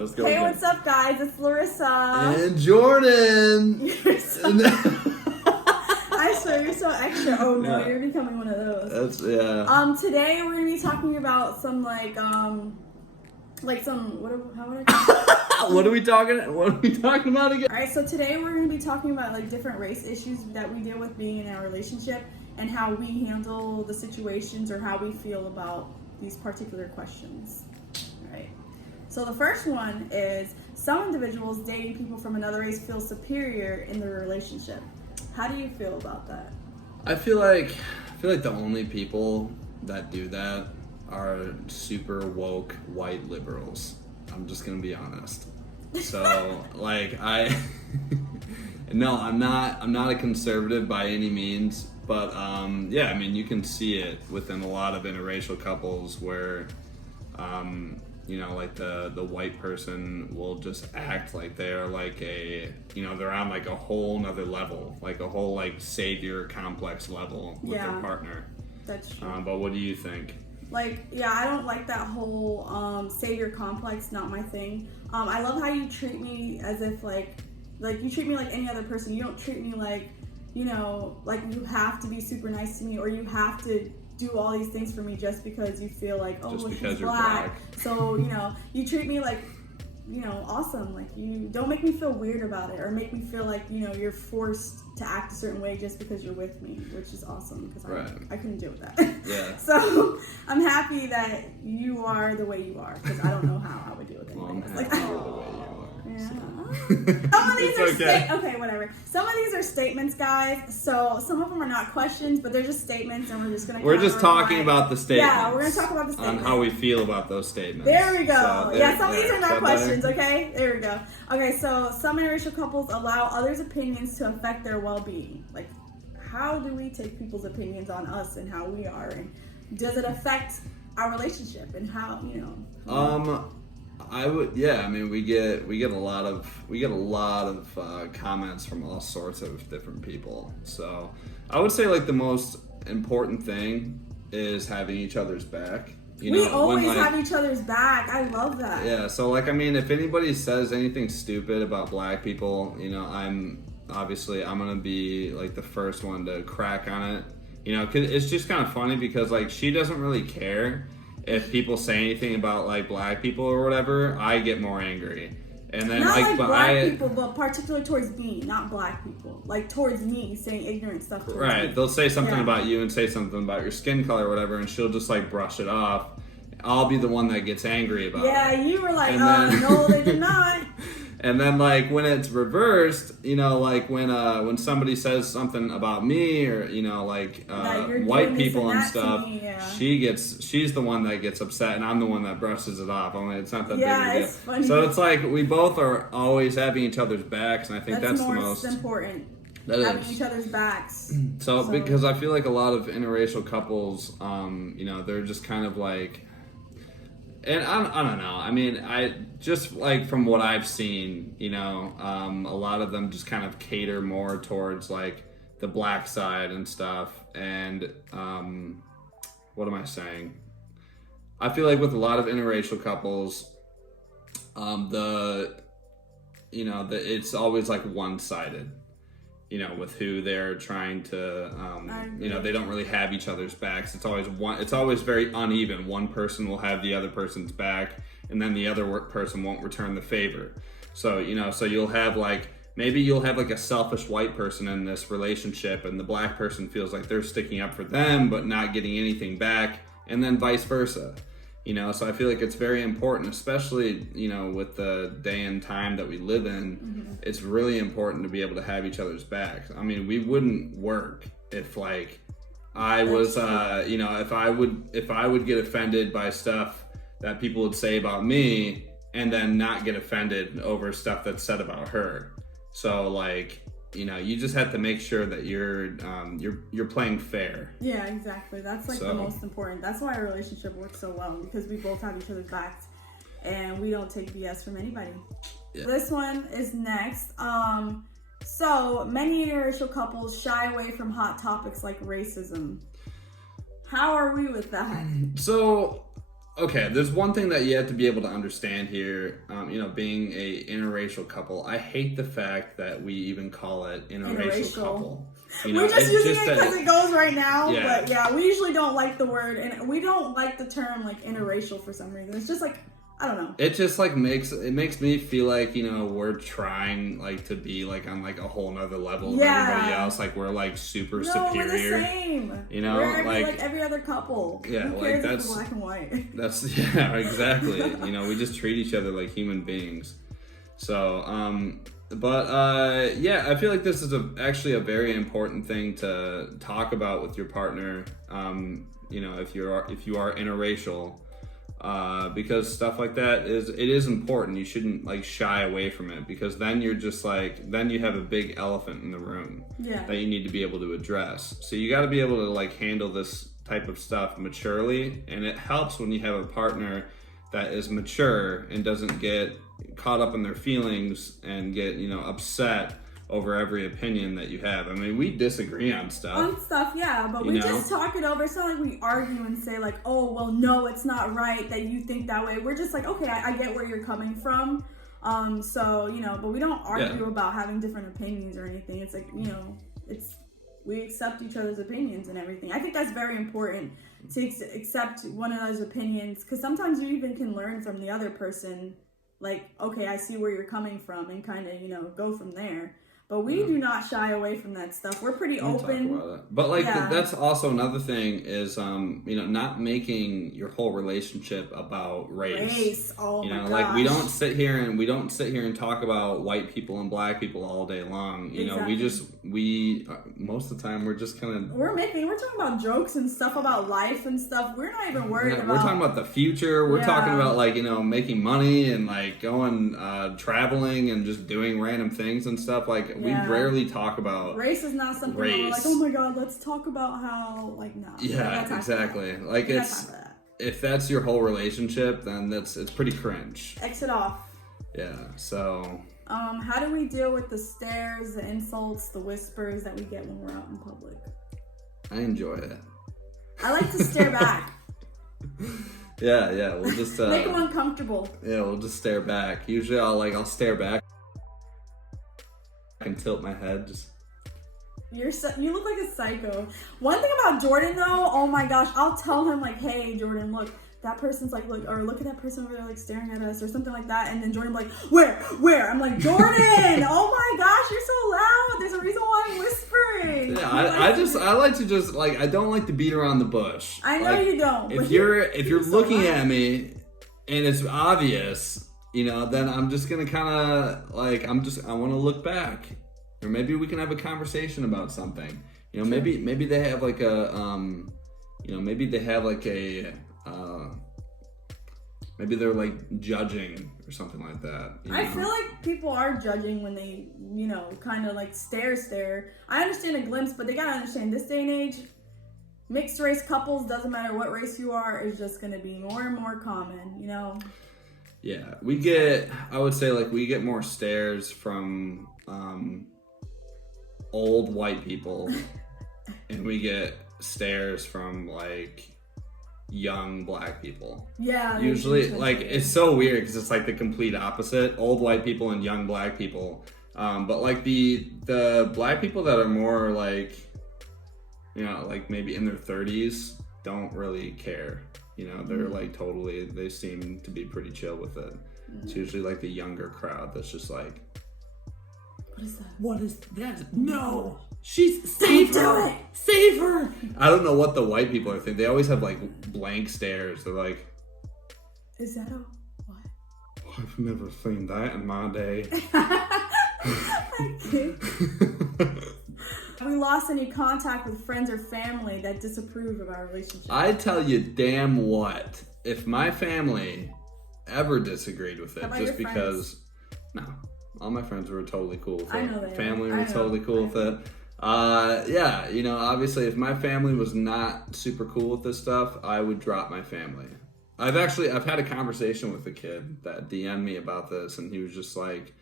let's go. Hey, again. what's up, guys? It's Larissa. And Jordan. You're so... I swear, you're so extra. Oh no, Yeah. you're becoming one of those. That's yeah. Today we're gonna be talking about some like some how would I? What are we talking about again? All right, so today we're gonna be talking about like different race issues that we deal with being in our relationship and how we handle the situations or how we feel about these particular questions. All right. So the first one is some individuals dating people from another race feel superior in their relationship. How do you feel about that? I feel like the only people that do that are super woke white liberals. I'm just gonna be honest. So like no, I'm not a conservative by any means, but yeah, I mean you can see it within a lot of interracial couples where you know, like the white person will just act like they're like they're on like a whole nother level, like a whole like savior complex level with their partner. That's true. But what do you think? Like, yeah, I don't like that whole savior complex, not my thing. I love how you treat me as if like you treat me like any other person. You don't treat me like, you know, like you have to be super nice to me or you have to do all these things for me just because you feel like, oh, well, she's black. So, you know, you treat me like, you know, awesome. Like, you don't make me feel weird about it or make me feel like, you know, you're forced to act a certain way just because you're with me, which is awesome because I couldn't deal with that. Yeah. So I'm happy that you are the way you are because I don't know how I would deal with anything. Well, like, the way you are. Yeah. So. Some of these are okay. Okay, whatever. Some of these are statements, guys. So some of them are not questions, but they're just statements, and we're just gonna. We're just talking about the statements. Yeah, we're gonna talk about the statements. On how we feel about those statements. There we go. So Some of these are not questions. Better? Okay, there we go. Okay, so some interracial couples allow others' opinions to affect their well-being. Like, how do we take people's opinions on us and how we are, and does it affect our relationship and how you know? I would, yeah. I mean, we get a lot of comments from all sorts of different people. So I would say like the most important thing is having each other's back. You We know, always when, like, have each other's back. I love that. Yeah. So like, I mean, if anybody says anything stupid about black people, you know, I'm gonna be like the first one to crack on it. You know, 'cause it's just kind of funny because like she doesn't really care. If people say anything about like black people or whatever, I get more angry. And then not like black I, people, but particularly towards me, not black people. Like towards me, saying ignorant stuff towards right, me. they'll say something about you and say something about your skin color or whatever, and she'll just like brush it off. I'll be the one that gets angry about it. Yeah, you were like, then, no, they did not. And then like when it's reversed, you know, like when somebody says something about me or you know like white people and stuff, she's the one that gets upset and I'm the one that brushes it off. Only it's not that big of a deal. It's funny. So it's like we both are always having each other's backs, and I think that's the most important. That having is. each other's backs. So because I feel like a lot of interracial couples, you know, they're just kind of like. And I don't know. I mean, I just like from what I've seen, you know, a lot of them just kind of cater more towards like the black side and stuff. And what am I saying? I feel like with a lot of interracial couples, it's always like one-sided. You know, with who they're trying to, you know, they don't really have each other's backs. It's always very uneven. One person will have the other person's back, and then the other person won't return the favor. So, you know, you'll have maybe you'll have like a selfish white person in this relationship, and the black person feels like they're sticking up for them, but not getting anything back, and then vice versa. You know, so I feel like it's very important, especially, you know, with the day and time that we live in, it's really important to be able to have each other's backs. I mean, we wouldn't work if like I was, you know, if I would get offended by stuff that people would say about me and then not get offended over stuff that's said about her. So like, you know, you just have to make sure that you're playing fair. Yeah, exactly. That's like the most important. That's why our relationship works so well, because we both have each other's backs and we don't take BS from anybody. Yeah. This one is next. So many interracial couples shy away from hot topics like racism. How are we with that? So okay, there's one thing that you have to be able to understand here. Being a interracial couple, I hate the fact that we even call it interracial couple. We're just using it because it goes right now. Yeah. But yeah, we usually don't like the word, and we don't like the term like interracial for some reason. It's just like, I don't know. It just like makes me feel like, we're trying like to be like on like a whole nother level of everybody else. Like we're like super superior. We're the same. We're like every other couple. Yeah, who cares if we're black and white? That's exactly. We just treat each other like human beings. So, I feel like this is actually a very important thing to talk about with your partner. If you are interracial. Because stuff like that is important. You shouldn't like shy away from it, because then you're just like, then you have a big elephant in the room that you need to be able to address. So you got to be able to like handle this type of stuff maturely, and it helps when you have a partner that is mature and doesn't get caught up in their feelings and get upset over every opinion that you have. I mean, we disagree on stuff. But we just talk it over. It's not like we argue and say like, oh, well, no, it's not right that you think that way. We're just like, okay, I get where you're coming from. But we don't argue about having different opinions or anything. It's like, we accept each other's opinions and everything. I think that's very important, to accept one another's opinions, because sometimes you even can learn from the other person. Like, okay, I see where you're coming from, and kind of, go from there. But we do not shy away from that stuff. We're pretty open. Talk about it. But like that's also another thing is not making your whole relationship about race. Oh my gosh. Like we don't sit here and talk about white people and black people all day long. We most of the time we're just kind of we're talking about jokes and stuff about life and stuff. We're not even worried about. We're talking about the future. We're talking about like making money and like going traveling and just doing random things and stuff like. We rarely talk about race. Is not something where we're like, oh my god, let's talk about how no. Yeah, exactly. Like if that's your whole relationship, then it's pretty cringe. Exit off. Yeah. So. How do we deal with the stares, the insults, the whispers that we get when we're out in public? I enjoy it. I like to stare back. Yeah. We'll just make them uncomfortable. Yeah, we'll just stare back. Usually, I'll stare back. I can tilt my head. You look like a psycho. One thing about Jordan though, oh my gosh, I'll tell him like, hey Jordan, look, that person's like, look at that person over there like staring at us or something like that, and then Jordan like, where? I'm like, Jordan, oh my gosh, you're so loud. There's a reason why I'm whispering. Yeah, I like to just like, I don't like to beat around the bush. I know you don't. If you're looking at me and it's obvious, then I'm just gonna kind of like I want to look back, or maybe we can have a conversation about something. Maybe they have like maybe they're like judging or something like that. I feel like people are judging when they kind of like stare. I understand a glimpse, but they gotta understand this day and age, mixed race couples, doesn't matter what race you are, is just gonna be more and more common. Yeah, we get more stares from old white people, and we get stares from like young black people. Yeah. Usually, like it's so weird because it's like the complete opposite: old white people and young black people. But like the black people that are more like, like maybe in their 30s don't really care. They're like totally, they seem to be pretty chill with it. It's usually like the younger crowd that's just like, what is that? No, save her. I don't know what the white people are thinking. They always have like blank stares. They're like, is that a what? I've never seen that in my day. Have we lost any contact with friends or family that disapprove of our relationship? I tell you damn what, if my family ever disagreed with it, just because, no, all my friends were totally cool with it. I know they family were totally cool with it. Obviously if my family was not super cool with this stuff, I would drop my family. I've had a conversation with a kid that DM'd me about this, and he was just like,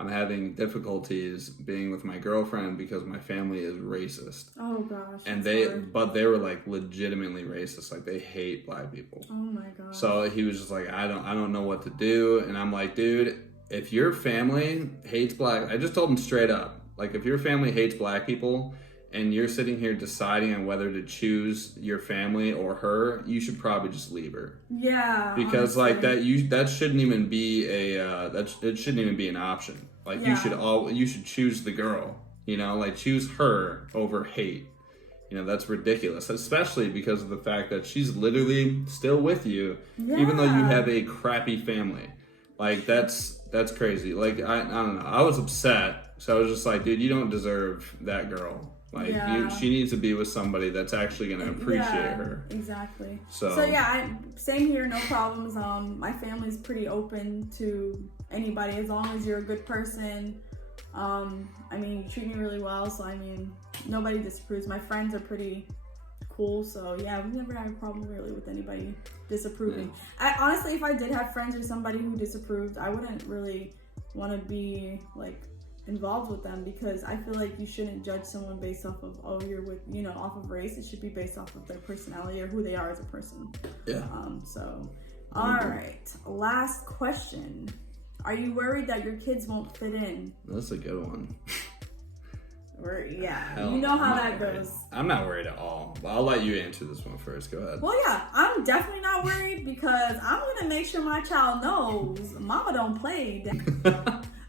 I'm having difficulties being with my girlfriend because my family is racist. Oh gosh. And but they were like legitimately racist. Like they hate black people. Oh my gosh. So he was just like, I don't know what to do. And I'm like, dude, if your family hates I just told him straight up, like if your family hates black people and you're sitting here deciding on whether to choose your family or her, you should probably just leave her. Yeah. Because honestly, like that shouldn't even be it shouldn't even be an option. Like you should choose the girl, you know, like choose her over hate. You know, that's ridiculous, especially because of the fact that she's literally still with you, even though you have a crappy family. Like that's crazy. Like I don't know. I was upset, so I was just like, dude, you don't deserve that girl. Like she needs to be with somebody that's actually going to appreciate her. Exactly. So yeah, same here, no problems. My family's pretty open to anybody as long as you're a good person. I mean, you treat me really well, so I mean, nobody disapproves. My friends are pretty cool, so yeah, we've never had a problem really with anybody disapproving. Honestly, if I did have friends or somebody who disapproved, I wouldn't really want to be like involved with them, because I feel like you shouldn't judge someone based off of off of race. It should be based off of their personality or who they are as a person. Yeah. All right, last question. Are you worried that your kids won't fit in? That's a good one. You know how that goes. I'm not worried at all, but I'll let you answer this one first. Go ahead. Well, yeah, I'm definitely not worried, because I'm gonna make sure my child knows mama don't play.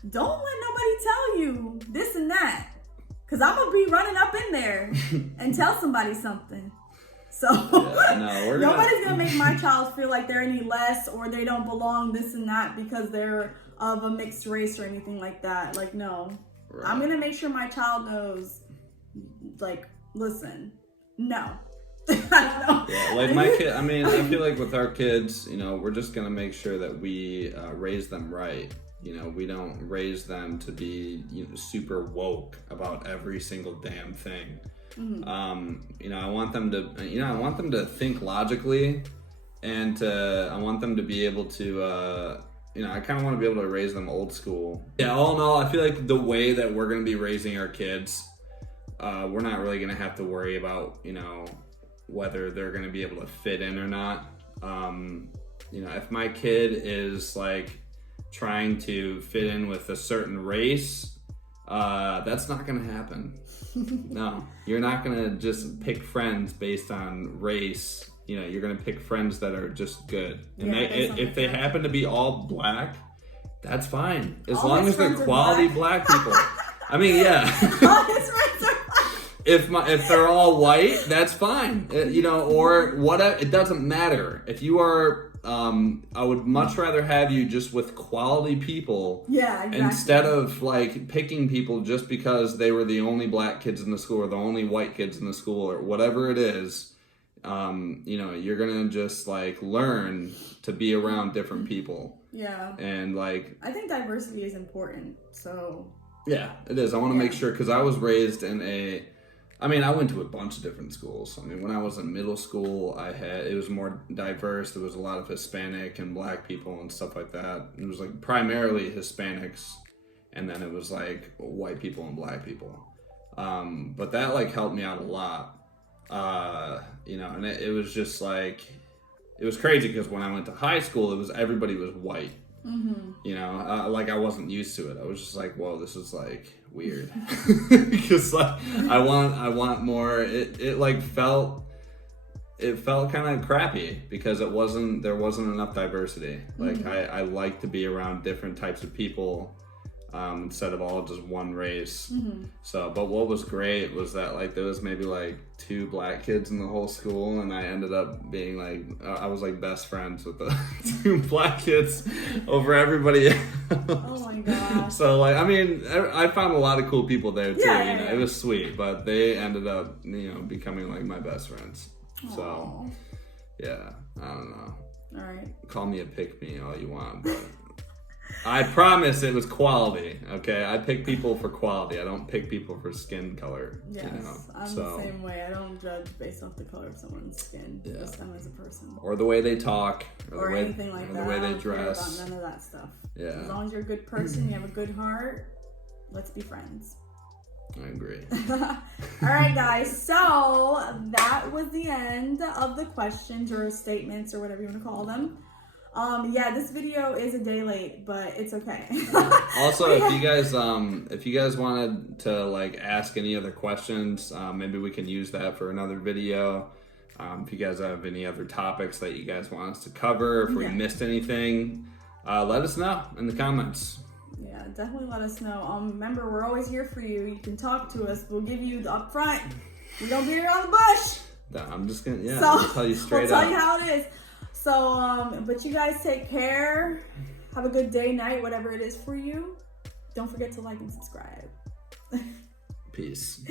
Don't let nobody tell you this and that, because I'm going to be running up in there and tell somebody something. So nobody's going to make my child feel like they're any less or they don't belong, this and that, because they're of a mixed race or anything like that. Like, no. Right. I'm going to make sure my child knows, like, listen, no. Yeah, like my kid, I mean, I feel like with our kids, you know, we're just going to make sure that we raise them right. You know, we don't raise them to be, you know, super woke about every single damn thing. Mm-hmm. You know, I want them to think logically, and I want them to be able to, you know, I kind of want to be able to raise them old school. Yeah, all in all, I feel like the way that we're going to be raising our kids, we're not really going to have to worry about, you know, whether they're going to be able to fit in or not. You know, if my kid is like trying to fit in with a certain race, that's not going to happen. No, you're not going to just pick friends based on race. You know, you're going to pick friends that are just good. And if they happen to be all black, that's fine. As long as they're quality black people. I mean, yeah. All his friends are black. If they're all white, that's fine. You know, or whatever. It doesn't matter. If you are... I would much rather have you just with quality people, instead of like picking people just because they were the only black kids in the school or the only white kids in the school or whatever it is. You know, you're gonna just like learn to be around different people. Yeah. And like, I think diversity is important. So. Yeah, it is. I want to make sure, because I was raised in I went to a bunch of different schools. I mean, when I was in middle school, it was more diverse. There was a lot of Hispanic and black people and stuff like that. It was like primarily Hispanics, and then it was like white people and black people. But that like helped me out a lot. You know, and it was just like, it was crazy because when I went to high school, everybody was white. Mm-hmm. You know, like I wasn't used to it. I was just like, whoa, this is like weird. Because like I want more. It felt kind of crappy because there wasn't enough diversity. Like mm-hmm. I like to be around different types of people, instead of all just one race. Mm-hmm. So, but what was great was that like there was maybe like 2 black kids in the whole school, and I ended up being like I was like best friends with the 2 black kids over everybody else. Oh my gosh. So like, I mean, I found a lot of cool people there too. Yeah, you know, it was sweet, but they ended up, you know, becoming like my best friends. Aww. So yeah, I don't know. All right. Call me a pick me all you want, but I promise it was quality. Okay, I pick people for quality. I don't pick people for skin color. Yes, you know? I'm the same way. I don't judge based off the color of someone's skin, just them as a person, or the way they talk, or anything like that. The way they I don't care dress. about none of that stuff. Yeah. As long as you're a good person, you have a good heart. Let's be friends. I agree. All right, guys. So that was the end of the questions or statements or whatever you want to call them. Yeah, this video is a day late, but it's okay. Also, if you guys wanted to like ask any other questions, maybe we can use that for another video. If you guys have any other topics that you guys want us to cover, if we missed anything, let us know in the comments. Yeah, definitely let us know. Remember, we're always here for you. You can talk to us. We'll give you the upfront. We don't beat around the bush. No, I'm just gonna I'll tell you straight we'll up. tell you how it is. So, but you guys take care. Have a good day, night, whatever it is for you. Don't forget to like and subscribe. Peace.